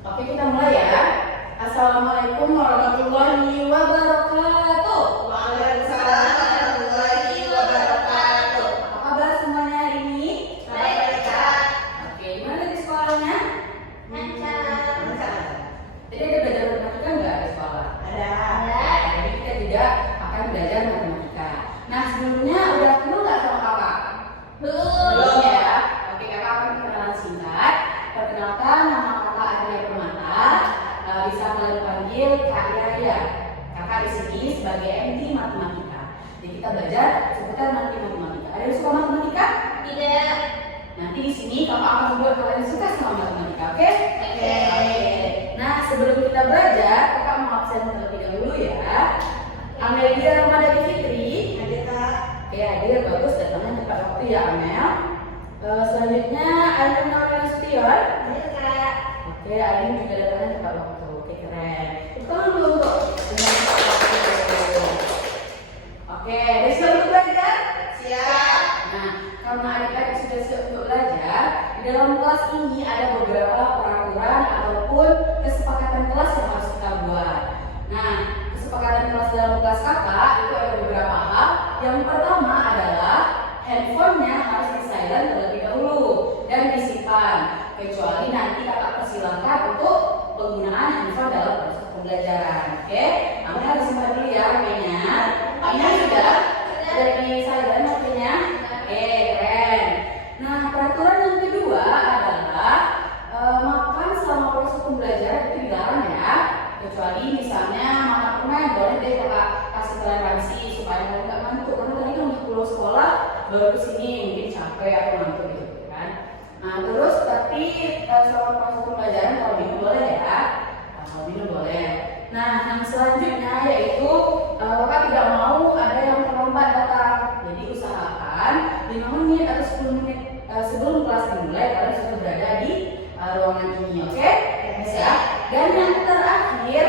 Oke, kita mulai ya. Assalamualaikum warahmatullahi wabarakatuh. Waalaikumsalam warahmatullahi wabarakatuh. Apa kabar semuanya hari ini? Baik, Kak. Oke, gimana di sekolahnya? Lancar. Jadi ada belajar matematika nggak di sekolah? Ada. Jadi kita juga akan belajar matematika. Nah, sebelumnya udah kenal nggak sama kakak? Belum ya? Oke, kakak akan kenalan singkat. Perkenalkan, nama kakak Arya Permata. Bisa kalian panggil Kak Yaya. Kakak di sini sebagai MT Matematika. Jadi kita belajar seputar nanti matematika. Ada yang suka matematika? Tidak. Nanti di sini kakak akan membuat kalian suka sama matematika, oke? Oke. Nah, sebelum kita belajar, kakak mau absen terlebih dahulu ya. Amelia Ramadhani Fitri. Ada, Kak. Oke, hadir, bagus, datangnya tepat waktu ya Amel. Selanjutnya Ainun Naurina Sution. Ada, Kak. Oke, Ainun juga datangnya tepat waktu. Oke, keren. Tepuk dulu untuk Oke, udah siap untuk belajar? Siap. Nah, karena adik-adik sudah siap untuk belajar, di dalam kelas ini ada beberapa peraturan ataupun kesepakatan kelas yang harus kita buat. Nah, kesepakatan kelas dalam kelas kakak itu ada beberapa hal. Yang pertama adalah handphonenya harus di silent terlebih dahulu dan disimpan, kecuali nanti kakak persilahkan untuk penggunaan handphone dalam proses pembelajaran. Oke, kamu harus simpan dulu ya HP-nya. HP-nya sudah di silent HP-nya. Oke, keren. Nah, peraturan yang kedua adalah makan selama proses pembelajaran itu dilarang ya. Kecuali misalnya makan permen, boleh deh kakak kasih toleransi supaya kalian nggak ngantuk. Karena tadi kan udah pulang sekolah baru kesini mungkin capek atau ngantuk gitu kan. Nah, terus tapi selama proses pembelajaran kalau minum boleh ya. Kalau minum boleh. Nah, yang selanjutnya yaitu kakak tidak mau ada yang terlambat datang. Jadi usahakan 5 menit atau 10 menit sebelum kelas dimulai kalian sudah berada di ruangan ini, oke? Bisa. Dan yang terakhir,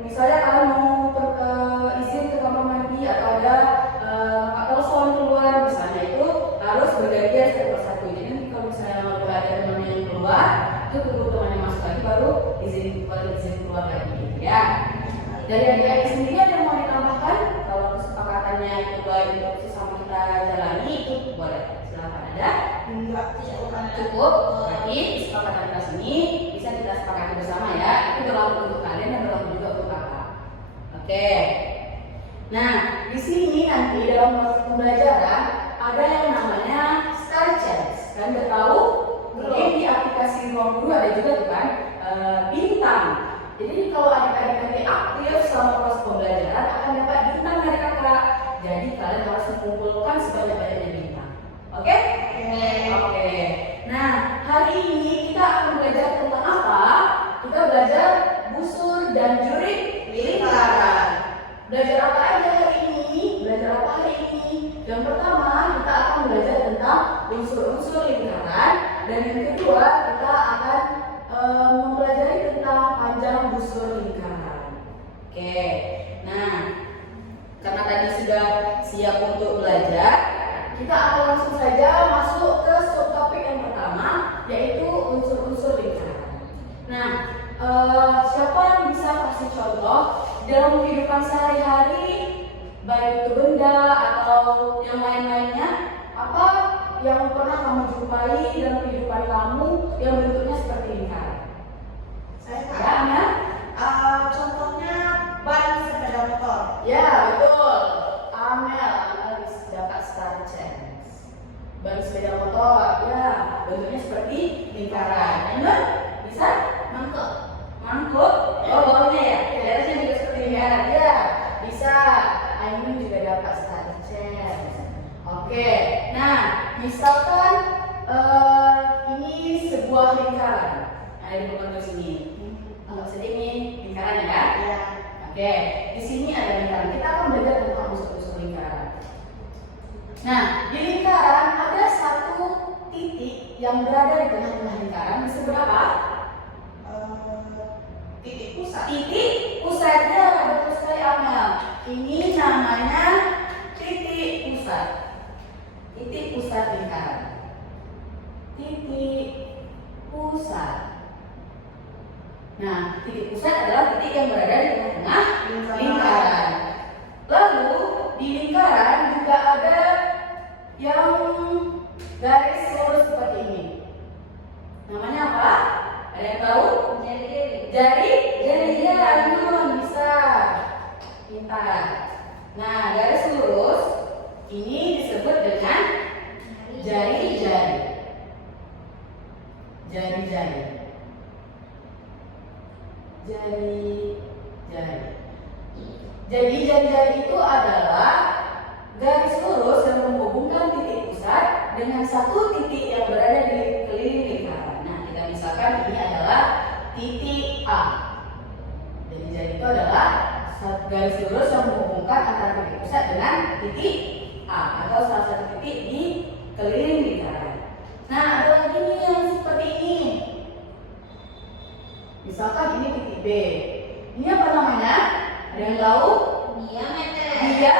misalnya kalian mau izin ke kamar mandi atau ada telepon keluar, misalnya itu harus bergantian satu persatu. Jadi nanti kalau misalnya udah ada teman yang keluar, itu tunggu temannya masuk lagi baru izin keluar lagi, gitu ya. Dari adik-adik sendiri ada yang mau ditambahkan? Kalau kesepakatannya itu baik untuk sesama kita jalani itu boleh. Silakan ada. Enggak, Cukup. Berarti kesepakatan kelas ini bisa kita sepakati bersama ya. Itu berlaku untuk kalian dan berlaku juga untuk kakak. Oke. Nah, di sini nanti dalam proses pembelajaran ada yang namanya Star Chance. Kan udah tahu? Mungkin di aplikasi Ruang Guru ada juga tuh kan bintang. Jadi kalau adik-adik nanti aktif selama proses pembelajaran akan dapat bintang dari kakak. Jadi kalian harus mengumpulkan sebanyak-banyaknya bintang. Oke? Oke. Nah, hari ini kita akan belajar tentang apa? Kita belajar busur dan jurik lingkaran. Belajar apa aja hari ini? Yang pertama, kita akan belajar tentang unsur-unsur lingkaran. Dan yang kedua, kita akan mempelajari tentang panjang busur lingkaran. Oke. Nah, karena tadi sudah siap untuk belajar, kita akan langsung saja masuk ke subtopik yang pertama, yaitu unsur-unsur lingkaran. Nah, siapa yang bisa kasih contoh dalam kehidupan sehari-hari, baik itu benda atau yang lain-lainnya, apa yang pernah kamu jumpai dalam kehidupan kamu yang bentuknya seperti lingkaran? Saya, Kak. Ya, Amel? Contohnya ban sepeda motor. Ya, betul. Amel dapat Star Chance. Ban sepeda motor, ya, bentuknya seperti lingkaran. Ainun, bisa? Mangkuk? Oh, bawahnya ya? Di atasnya juga seperti lingkaran. Ya, bisa. Ainun juga dapat Star Chance. Oke, nah, misalkan ini sebuah lingkaran. Ada di bukan di sini. Anggap saja ini lingkaran ya. Ya. Oke, di sini ada lingkaran. Kita akan belajar tentang unsur-unsur lingkaran. Nah, di lingkaran ada satu titik yang berada di tengah-tengah lingkaran. Disebut apa? Titik pusat. Titik pusatnya, betul sekali Amel. Ini namanya titik pusat. Titik pusat lingkaran. Titik pusat. Nah, titik pusat adalah titik yang berada di tengah-tengah lingkaran. Lalu di lingkaran juga ada yang garis lurus seperti ini. Namanya apa? Ada yang tahu? Jari ya, Ainun bisa. Pintar. Nah, garis lurus ini disebut dengan jari-jari. Jari-jari. Jari-jari. Jadi jari-jari itu adalah garis lurus yang menghubungkan titik pusat dengan satu titik yang berada di keliling lingkaran. Nah, kita misalkan ini adalah titik A. Jadi jari itu adalah garis lurus yang menghubungkan antara titik pusat dengan titik A atau salah satu titik di keliling lingkaran. Nah, ada lagi nih yang seperti ini. Misalkan ini titik B. Ini apa namanya? Ada yang tahu? Diameter.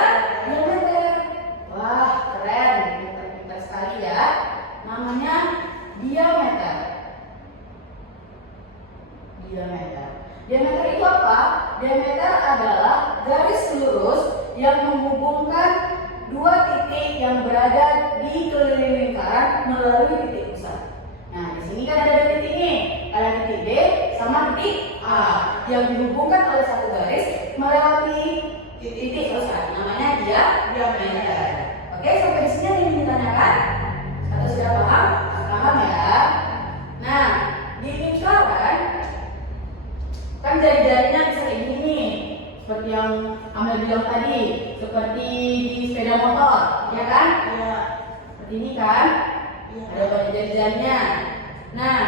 Wah, keren. Pintar sekali ya. Namanya diameter. Diameter itu apa? Diameter adalah garis lurus yang menghubungkan dua titik yang berada di keliling lingkaran melalui titik pusat. Nah, di sini kan ada dua titik nih. Ada titik B sama titik A yang dihubungkan oleh satu garis melewati titik pusat. Namanya diameter. Oke, sampai di sini ada yang ditanyakan? Atau sudah paham? Paham ya? Nah, di lingkaran kan jari-jarinya bisa kayak gini nih, seperti yang Amel bilang tadi, seperti di sepeda motor, ya kan? Iya. Seperti ini kan? Iya. Ada banyak jari-jarinya. Nah,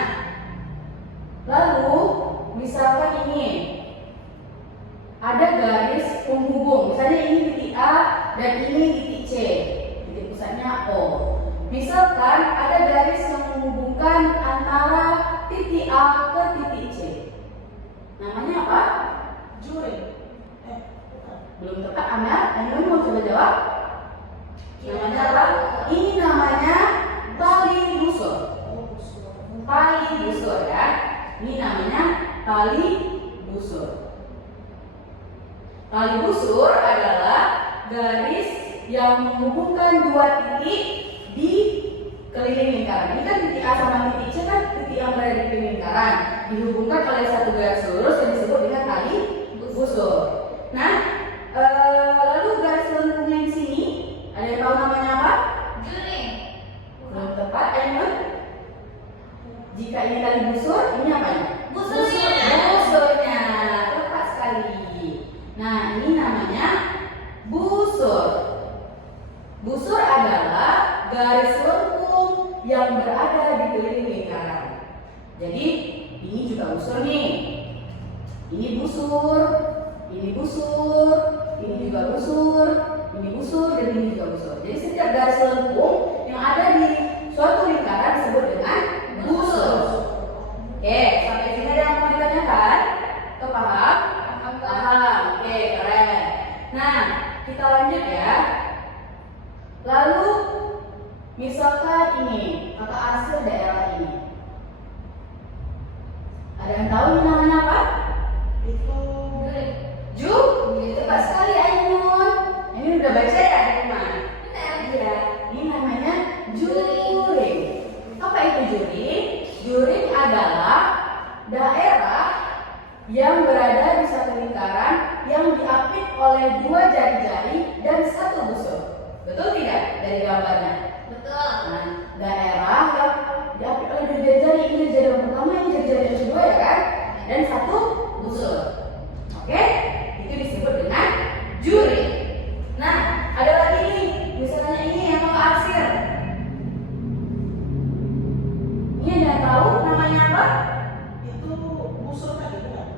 lalu misalkan ini ada garis penghubung, misalnya ini titik A dan ini titik C, titik pusatnya O. Misalkan ada garis yang menghubungkan antara titik A ke titik C. Namanya apa? Juri. Belum tepat, Anda mau coba jawab? Namanya apa? Ini namanya tali busur. Tali busur ya. Ini namanya tali busur. Tali busur adalah garis yang menghubungkan dua titik di keliling lingkaran. Ini kan titik A sama titik C kan titik yang berada di keliling lingkaran, dihubungkan oleh satu garis lurus yang disebut dengan tali busur. Nah, lalu garis lengkungnya di sini, ada yang tahu namanya apa? Belum tepat, Ainun. Jika ini tali busur, ini apa? Busurnya, tepat sekali. Nah, ini namanya busur. Busur adalah garis lengkung yang berada di keliling lingkaran. Jadi ini juga busur nih. Ini busur, ini busur, ini juga busur, ini busur, dan ini juga busur. Jadi setiap garis lengkung yang ada di suatu lingkaran disebut dengan busur. Oke, sampai sini ada yang mau ditanyakan? Paham? Paham. Oke, keren. Nah, kita lanjut ya. Lalu misalkan ini kakak arsir daerah ini. Ada yang tahu ini namanya apa? Itu Tepat sekali Ainun. Ini udah baca ya di rumah? Iya. Ini namanya juring. Apa itu juring? Juring adalah daerah yang berada di satu lingkaran yang diapit oleh dua jari-jari dan satu busur. Betul tidak dari gambarnya? Betul. Nah, daerah yang diapit oleh dua jari-jari, ini jari yang pertama, ini jari-jari yang kedua ya kan? Dan satu busur. Oke? Itu disebut dengan juring. Nah, ada lagi nih, misalnya ini yang mau arsir. Ini ada yang tahu namanya apa? itu busur tadi bukan?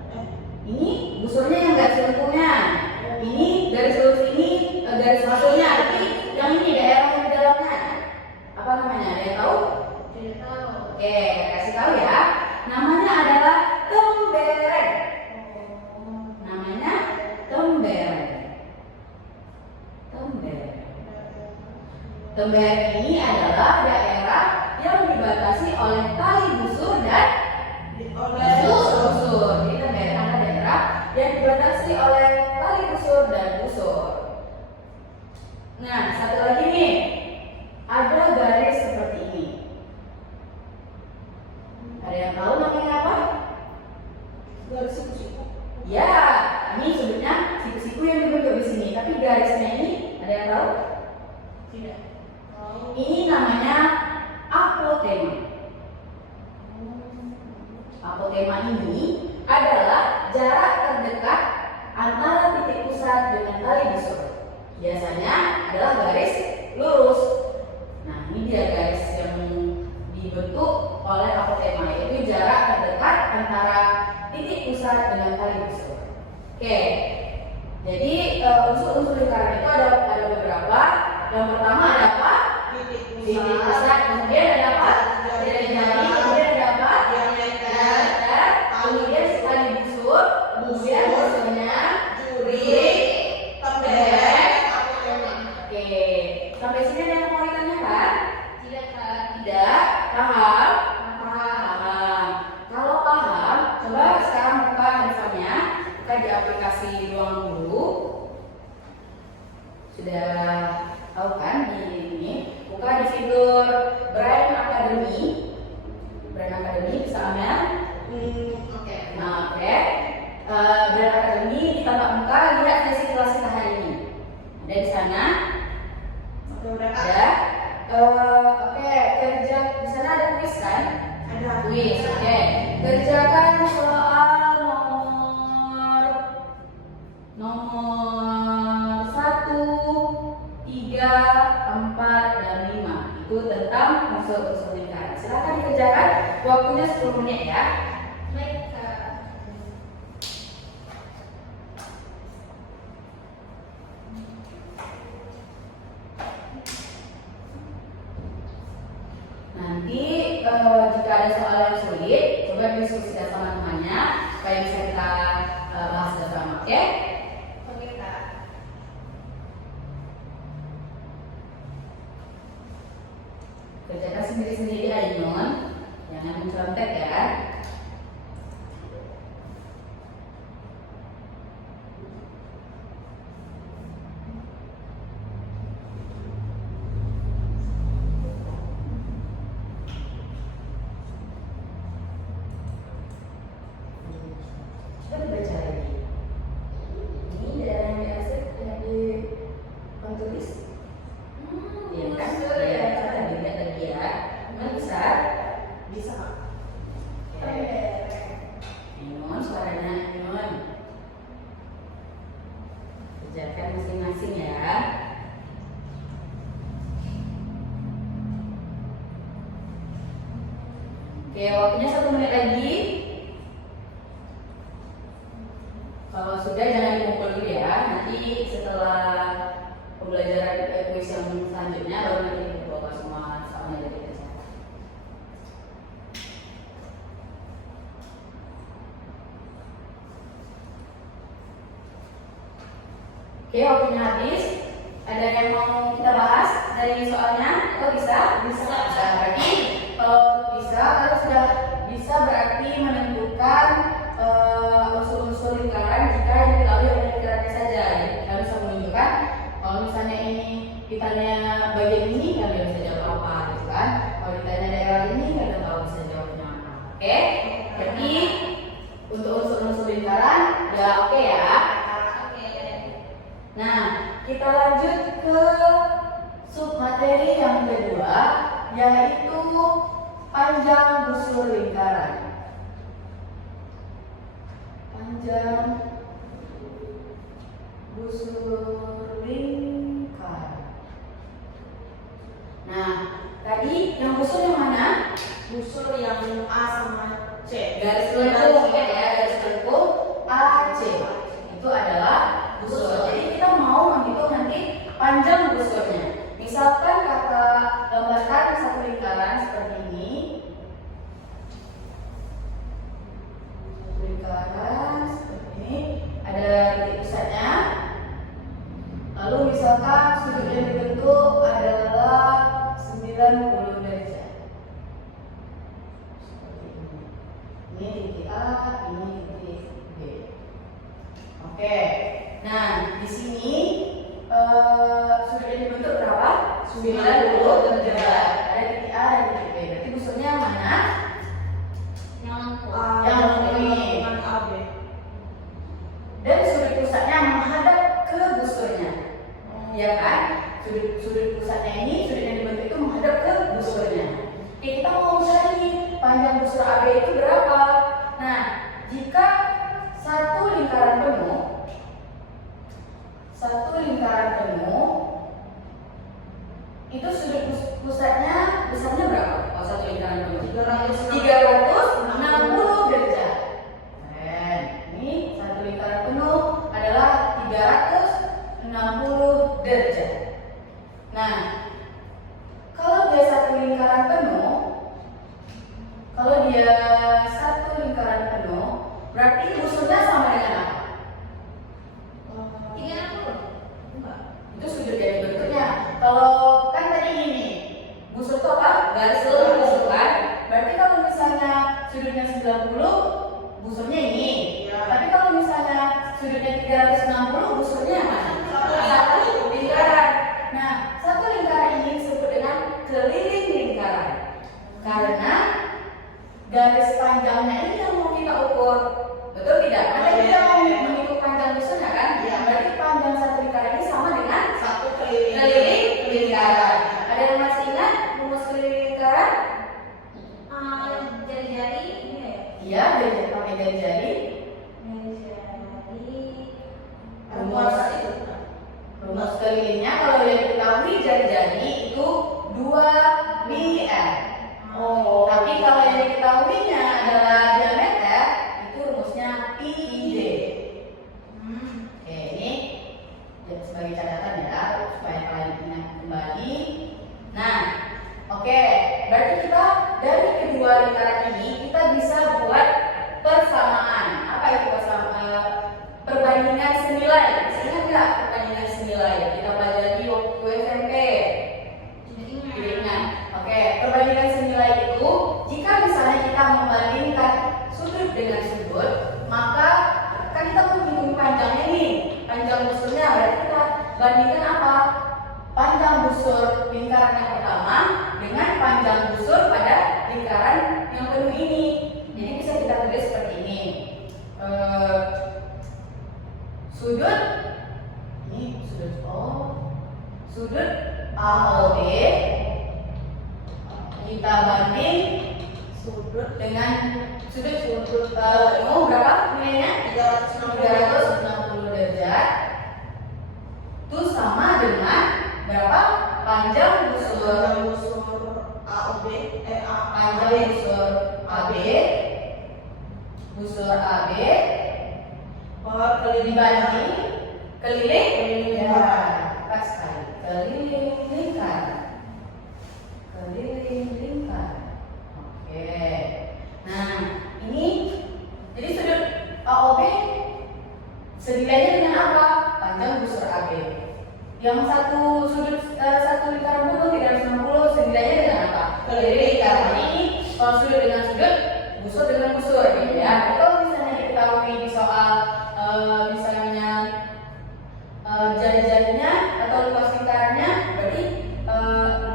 Ini busurnya yang garis lengkungnya. Ini garis lurus ini garis masuknya. Tapi yang ini daerah yang di dalamnya. Apa namanya? Ada yang tahu? Tidak tahu. Oke, kasih tahu ya. Namanya adalah tembereng. Namanya tembereng. Tembereng ini adalah daerah yang dibatasi oleh tali busur dan Oleh busur. Jadi Nah, satu lagi nih, ada garis seperti ini. Ada yang tahu namanya apa? Garis siku-siku. Ya, ini sebenarnya siku-siku yang dibentuk di sini. Tapi garisnya ini ada yang tahu? Tidak. Ini namanya apotema. Apotema ini adalah jarak terdekat antara titik pusat dengan tali busur. Biasanya adalah garis lurus. Nah, ini dia garis yang dibentuk oleh apotema, yaitu jarak terdekat antara titik pusat dengan tali busur. Oke, jadi unsur-unsur lingkaran itu ada beberapa. Yang pertama ada apa? Titik pusat. Kemudian ada apa? Jari-jari. Kemudian ada apa? Diameter. Kemudian tali busur. Kemudian busurnya, juri, pendek. Oke, sampai sini ada yang mau ditanyakan? Tidak, Kak. Tidak. Paham? Paham. Kalau paham, coba sekarang buka handphonenya, buka di aplikasi Ruang Guru. Sudah tahu kan di ini? Buka di fitur Brain Academy. Brain Academy bisa ambil. Oke. Nah, oke. Brain Academy ditambah muka, lihat sesi kelas kita hari ini. Ada di sana. Udah Ada. Oke, kerja di sana ada kuis kan? ada. Kuis, oke. Kerjakan soal nomor 1, 3, 4, dan 5. Itu tentang unsur-unsur lingkaran. Silakan dikerjakan. Waktunya 10 menit ya. Baik, Kak. Nanti jika ada soal yang sulit, coba diskusikan sama temannya supaya bisa kita bahas bersama, oke? Oke, Kak. Kerjakan sendiri-sendiri Ainun, jangan mencontek ya. Coba dibaca lagi. Ini daerah yang biasa yang di tulis. Iya kan? betul Ya, ya. kita dilihat lagi ya. Mana bisa? Bisa. Oke. Ainun, suaranya Ainun. Kerjakan masing-masing ya. Oke, waktunya 1 menit lagi. Kalau sudah jangan dikumpul dulu ya. Nanti setelah pembelajaran kuis yang selanjutnya baru nanti dibawa semua soalnya dari kita. Oke, waktunya habis. Ada yang mau kita bahas dari soalnya? Atau bisa? Bisa. Berarti kalau bisa, kalau sudah bisa berarti menentukan unsur-unsur lingkaran jika yang diketahui oleh lingkarannya saja. Jadi kita bisa menunjukkan kalau misalnya ini ditanya bagian ini kalian bisa jawab apa gitu kan. Kalau ditanya daerah ini kalian tahu bisa jawabnya apa. Oke? Jadi untuk unsur-unsur lingkaran ya oke ya. Oke. Nah, kita lanjut ke submateri yang kedua, yaitu panjang busur lingkaran. Panjang busur lingkaran. Nah, tadi yang busur yang mana? Busur yang A sama C. Garis lengkung ya, garis lengkung AC. Itu adalah busur. Jadi kita mau menghitung nanti panjang busurnya. Misalkan kata gambarkan satu lingkaran seperti ini. Satu lingkaran seperti ini. Ada titik pusatnya. Lalu misalkan sudut yang dibentuk adalah 90 derajat. Seperti ini. Ini titik A, ini titik B. Oke. Nah, di sini sudut yang dibentuk 90 derajat. Ada titik A dan titik B. Berarti busurnya mana? Yang kuning. Dengan AB. Dan sudut pusatnya menghadap ke busurnya. Ya kan? Sudut pusatnya ini, sudut yang dibentuk itu menghadap ke busurnya. Oke, kita mau cari panjang busur AB itu berapa? Nah, jika satu lingkaran penuh itu sudut pusatnya besarnya berapa? Oh, satu lingkaran penuh 360 derajat. Keren. Ini satu lingkaran penuh adalah 360 derajat. Nah, kalau dia satu lingkaran penuh, berarti busurnya sama dengan apa? 360. Itu sudut yang dibentuknya. Kalau kan tadi ini busur itu apa? Garis lurus kan? Berarti kalau misalnya sudutnya 90, busurnya ini. Iya. Tapi kalau misalnya sudutnya 360, busurnya mana? Satu. Satu lingkaran. Nah, satu lingkaran ini disebut dengan keliling lingkaran. Karena garis panjangnya ini yang mau kita ukur. Betul tidak? Karena kita mau menghitung panjang busurnya kan? Iya. Berarti panjang satu lingkaran ini sama dengan Satu keliling. keliling lingkaran. Ada yang masih ingat rumus keliling lingkaran? Jari-jari ini ya. Iya, pakai jari-jari. Rumus kelilingnya kalau yang diketahui jari-jari itu 2 mm. Oh. Tapi kalau yang diketahuinya adalah diameter, itu rumusnya PID. Oke, ini sebagai catatan ya, supaya kalian ingat kembali. Nah, oke, berarti kita dari kedua lingkaran ini kita bisa buat persamaan. Apa itu perbandingan senilai? Masih ingat nggak perbandingan senilai? Kita pelajari waktu SMP. Tidak ingat. Oke, perbandingan senilai itu jika misalnya kita membandingkan sudut dengan sudut, maka kan kita menghitung panjangnya nih, panjang busurnya. Berarti kita bandingkan apa? Panjang busur lingkaran yang pertama dengan panjang busur pada lingkaran yang penuh ini. Jadi bisa kita tulis seperti ini. Sudut ini sudut AOB kita banding Sudut dengan sudut penuh berapa nilainya? 360 derajat. Itu sama dengan berapa? Panjang busur AOB panjang busur AB dibanding keliling lingkaran. Pas sekali. Keliling lingkaran. Oke. Nah, ini jadi sudut AOB senilainya dengan apa? Panjang busur AB. Yang satu lingkaran penuh 360 senilainya dengan apa? Keliling lingkaran. Ini kalau sudut dengan sudut, busur dengan busur gitu ya. Jadi kalau misalnya diketahui di soal misalnya jari-jarinya atau luas lingkarannya, berarti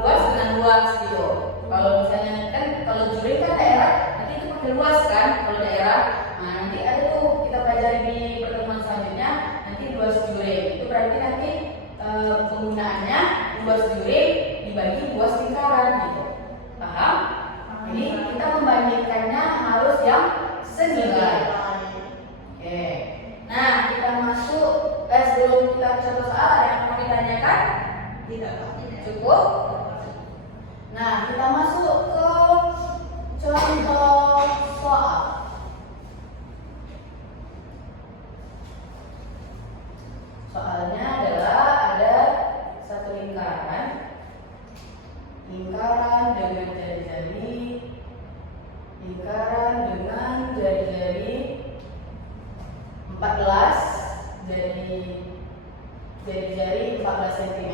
luas dengan luas gitu. Kalau misalnya kan kalau juring kan daerah, nanti itu pakai luas kan kalau daerah. Nah, nanti ada tuh kita pelajari di pertemuan selanjutnya, nanti luas juring. Itu berarti nanti penggunaannya luas juring dibagi luas lingkaran gitu. Paham? Jadi kita membandingkannya harus yang senilai. Oke. Nah, kita masuk sebelum kita ke contoh soal, ada yang mau ditanyakan? Tidak. Cukup? Nah, kita masuk ke contoh soal. Soalnya adalah ada satu lingkaran dengan jari-jari 14 jari-jari 14 cm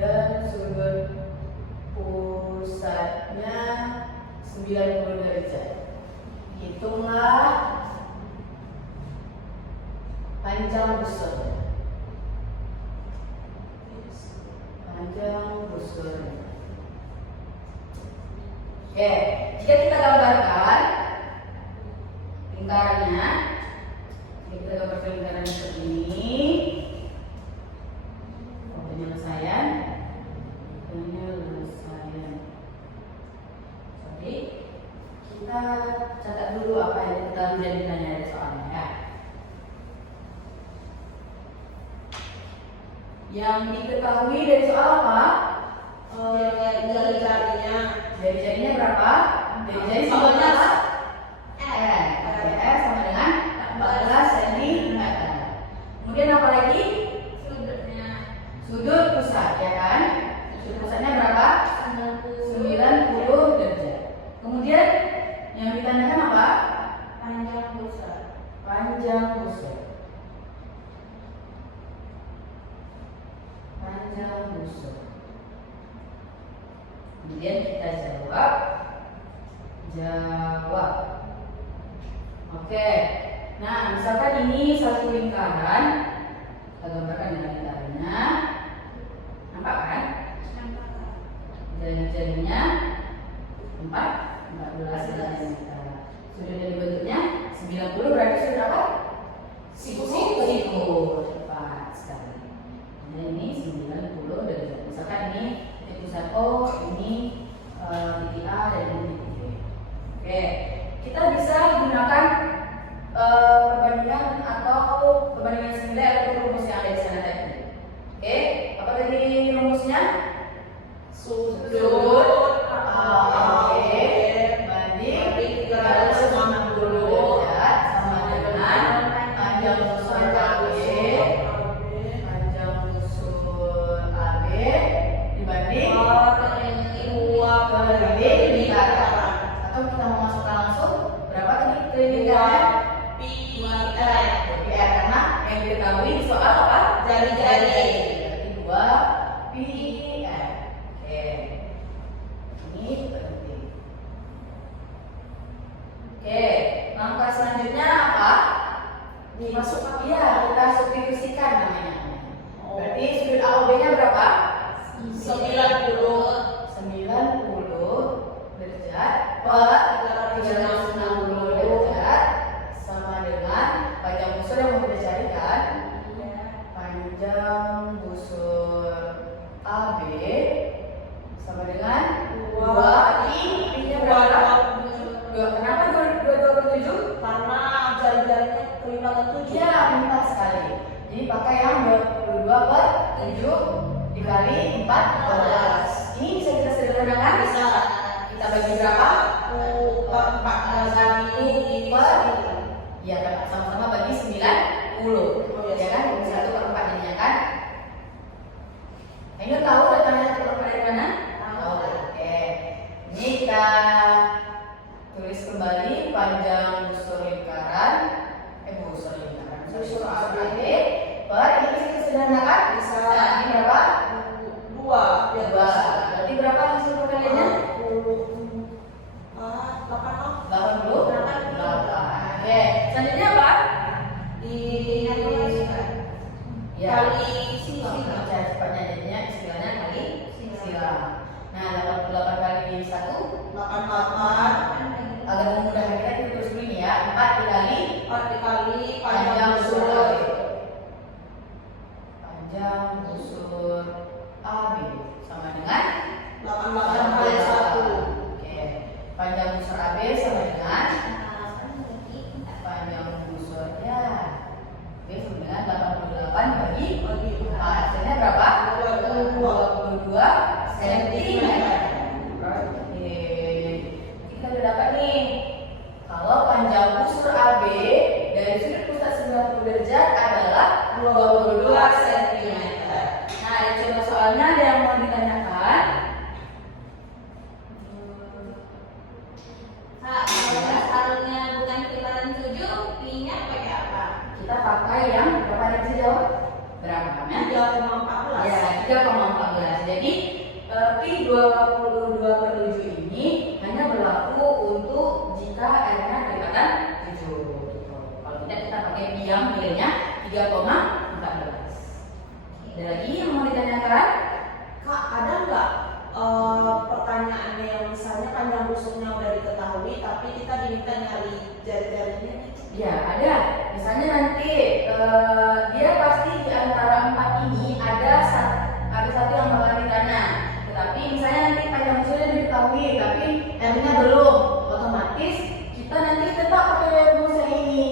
dan sudut pusatnya 90 derajat. Hitunglah panjang busur. panjang busur. Oke, jika kita gambarkan lingkarannya, kita gambarkan lingkaran seperti ini. Penyelesaian. Jadi kita catat dulu apa yang kita menjadikannya dari soalnya ya. Yang diketahui dari soal apa? Jari-jarinya. Jari-jarinya berapa? Jari-jari sama dengan apa? R sama dengan 14 cm. Kemudian apa lagi? Sudut pusat, ya kan? Sudut pusatnya berapa? 90 derajat. Kemudian yang ditanyakan apa? Panjang busur. Panjang busur. Panjang busur. Kemudian kita jawab. Oke. Nah, misalkan ini satu lingkaran, kita gambarkan dengan lingkarannya. Nampak kan? Jari-jarinya 14 cm. Sudah dari bentuknya 90 berarti sudah apa? Siku. Cepat sekali. Nah, ini 90 derajat. Misalkan ini titik pusat O, ini titik A dan ini titik B. Oke, kita bisa gunakan perbandingan atau perbandingan sembilan atau rumus yang ada di sana tadi. Oke, apa tadi rumusnya? Sudut AB banding 360 derajat sama dengan panjang busur AB dibanding 2 kali lingkaran. Atau kita mau masukkan langsung berapa tadi kali lingkarannya? PR karena yang diketahui di soal apa? Jari-jari. Berarti 2 PR. Oke. Ini penting. Oke, langkah selanjutnya apa? Dimasukkan. Iya, kita substitusikan namanya. Berarti sudut AOB-nya berapa? 90 derajat per 360 derajat sama dengan panjang busur yang mau kita carikan. Panjang busur AB sama dengan 2 I-nya berapa? Kenapa 227? Karena jari-jarinya kelipatan 7. Ya, pintar sekali. Jadi pakai yang 22/7 dikali 14. Ini bisa kita sederhanakan? Bisa. Kita bagi berapa? 14 per. Ya, sama-sama bagi 90. Ya kan? 1/4 jadinya kan? Ini tahu datangnya 1/4 dari mana? Tahu. Oke. Ini kita tulis kembali panjang busur lingkaran. Busur AB per ini bisa disederhanakan? Bisa. Ini berapa? 2. Berarti berapa hasil perkaliannya? 88. Oke. Selanjutnya apa? Ya. Kali sila. Cepatnya jadinya istilahnya kali sila. Nah, 88 kali 1 88. agar memudahkan kita tulis dulu ini ya. 4 dikali panjang busur. Panjang busur AB sama dengan 88 kali 1. Oke. Panjang busur AB sama dengan panjang busurnya B sama dengan 88 bagi 4. Hasilnya berapa? 22 cm. Oke. Kita udah dapat nih. Kalau panjang busur AB dari sudut pusat 90 derajat adalah 22 cm. Nah, ada contoh soalnya ada yang mau ditanyakan. Kalau misalnya bukan kelipatan 7, I-nya pakai apa? Kita pakai yang berapa yang bisa jawab? Berapa namanya? 3,14. Ya, 3,14. Jadi Pi 22/7 ini hanya berlaku untuk jika R-nya kelipatan 7 gitu. Kalau tidak kita pakai Pi yang nilainya 3,14. Ada lagi yang mau ditanyakan? Kak, kita diminta nyari jari-jarinya. Ya, ada. Misalnya nanti dia pasti di antara 4 ini ada satu yang bakal ditanya. Tetapi misalnya nanti panjang sudah diketahui, tapi R-nya belum. Otomatis kita nanti tetap pakai rumus yang ini.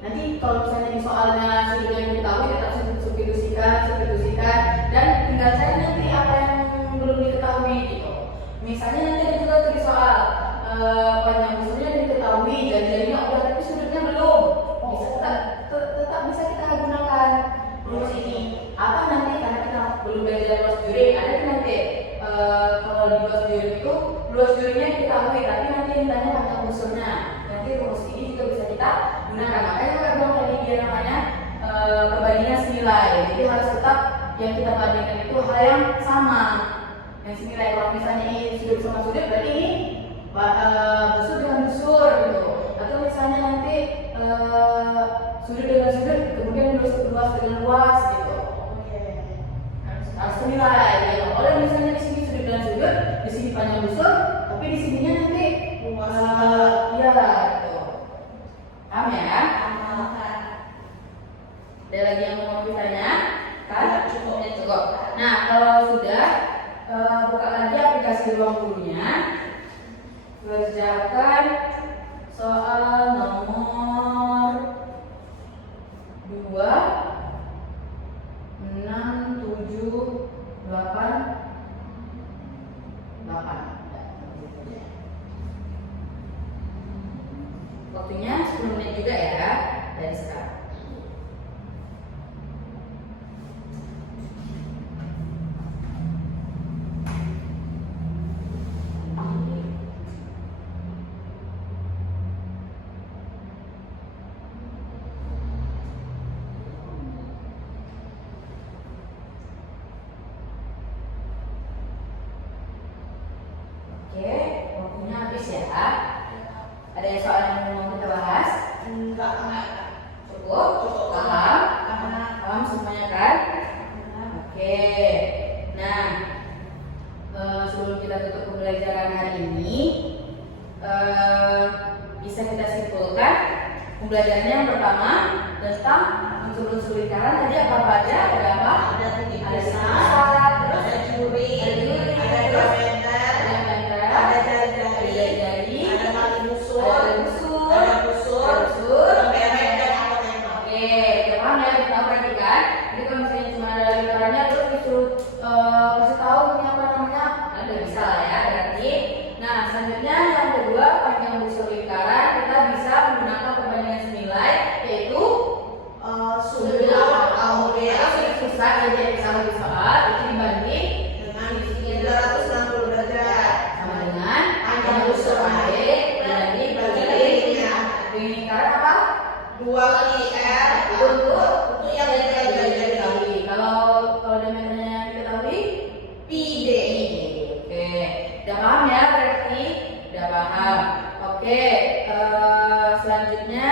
Nanti kalau misalnya di soalnya sudah yang diketahui, tetap substitusikan, dan tinggal cari nanti apa yang belum diketahui gitu. Misalnya nanti ada juga tuh di soal panjang sudah diketahui, jari-jarinya udah tapi sudutnya belum. Bisa tetap bisa kita gunakan rumus ini. Atau nanti karena kita belum belajar luas juri, ada nanti kalau di luas juri itu luas jurinya diketahui, tapi nanti yang ditanya panjang busurnya. Nanti rumus ini juga bisa kita gunakan. Makanya kita bilang tadi dia namanya perbandingan senilai. Jadi harus tetap yang kita bandingkan itu hal yang sama, yang senilai. Kalau misalnya ini sudut sama sudut, berarti ini busur dengan busur gitu. Atau misalnya nanti sudut dengan sudut, kemudian luas dengan luas gitu. Harus senilai gitu. Kalau misalnya di sini sudut dengan sudut, di sini panjang busur, tapi di sininya nanti ya gitu. Paham ya? Ada lagi yang mau ditanya? Kan? Cukup. Nah, kalau sudah buka lagi aplikasi Ruang Gurunya, kerjakan soal nomor 2, 6, 7, 8. Waktunya 10 menit juga ya dari sekarang. Oke, waktunya habis ya. Ada yang soal yang mau kita bahas? Enggak. Cukup? Paham semuanya kan? Oke. Nah, sebelum kita tutup pembelajaran hari ini, bisa kita simpulkan pembelajarannya yang pertama tentang unsur-unsur lingkaran. Tadi apa aja? Ada apa? Ada titik Ada besar, besar, terus ada juri, ada diameter, ada jari-jari, ada kali busur, ada busur, merek dan apa-apa. Oke, paham ya? Kita perhatikan. Jadi kalau misalnya cuma ada lingkarannya, terus disuruh kasih tahu ini apa namanya, nggak bisa lah ya berarti. Nah, selanjutnya yang kedua, panjang busur lingkaran kita bisa menggunakan perbandingan senilai, yaitu Sudut atau susah jadi bisa lebih soal itu dibanding dengan 360 derajat sama dengan panjang busur AB dibanding bagi bagiannya. Lingkaran apa? 2 kali R untuk yang jari-jari. Kalau diameternya diketahui PD. Oke, udah paham ya berarti? Udah paham. Oke, selanjutnya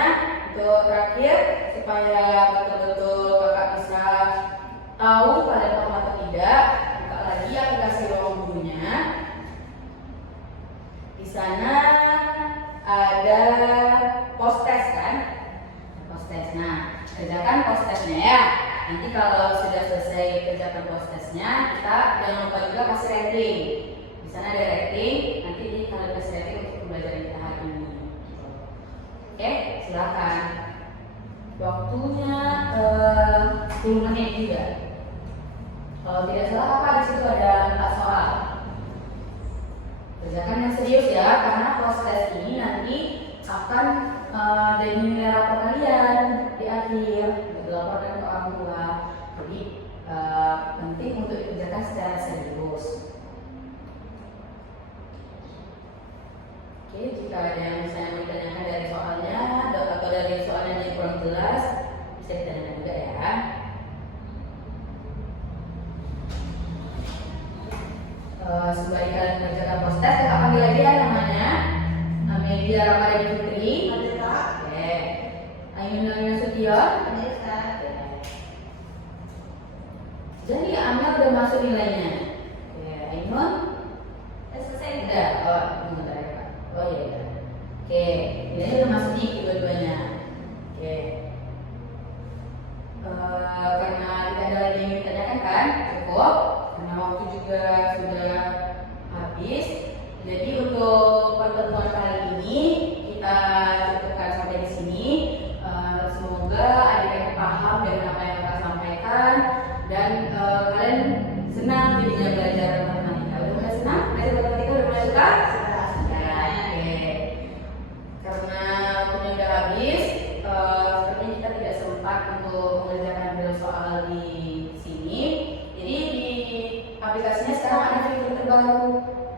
untuk terakhir supaya betul-betul kakak bisa tahu kalian paham atau tidak, buka lagi aplikasi Ruang Gurunya. Di sana ada post test kan? Post test. Nah, kerjakan post testnya ya. Nanti kalau sudah selesai kerjakan post testnya, kita jangan lupa juga kasih rating. Di sana ada rating. Nanti kalian kasih rating untuk pembelajaran kita hari ini. Oke, silakan. Waktunya 10 menit juga. Kalau tidak salah kakak di situ ada 4 soal. Kerjakan yang serius ya, karena post test ini nanti akan jadi nilai rapor kalian di akhir, dilaporkan ke orang tua. Jadi penting untuk dikerjakan secara serius. Oke, jika ada yang misalnya mau ditanyakan dari soalnya atau dari soalnya yang kurang jelas, bisa ditanyakan juga ya. Sembari kalian mengerjakan post test, kita panggil lagi ya namanya Media Ramadhani Putri. Oke. Ainun Nasution. Jadi Amel udah masuk nilainya. Oke, Ainun Selesai. udah. Oh, bentar ya Pak. Oh iya. Oke, ini udah masuk nih kedua-duanya. Oke. Karena tidak ada lagi yang ditanyakan kan, cukup. Karena waktu juga sudah habis. Jadi untuk pertemuan kali ini kita cukupkan sampai di sini. Semoga adik-adik paham dengan apa yang kita sampaikan dan kalian senang jadinya belajar matematika. Udah senang? Belajar matematika udah mulai suka? Ya, oke. Karena waktunya udah habis, sepertinya kita tidak sempat untuk mengerjakan drill soal di sini. Jadi di aplikasinya sekarang ada fitur terbaru,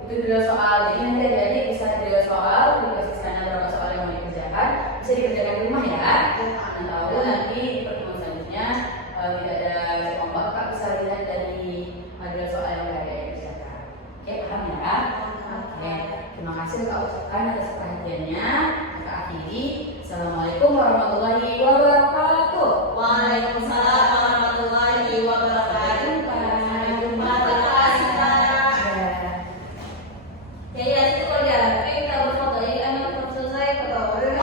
itu drill soal. Jadi nanti adik-adik bisa drill soal, dikasih sana berapa soal yang mau dikerjakan, bisa dikerjakan di rumah ya. Dan tahu nanti di pertemuan selanjutnya tidak ada cek ombak, Kak bisa lihat dari drill soal yang udah ada dikerjakan. Oke, paham ya? Oke, terima kasih Kak ucapkan atas perhatiannya. Kita akhiri. Assalamualaikum warahmatullahi wabarakatuh. Waalaikumsalam.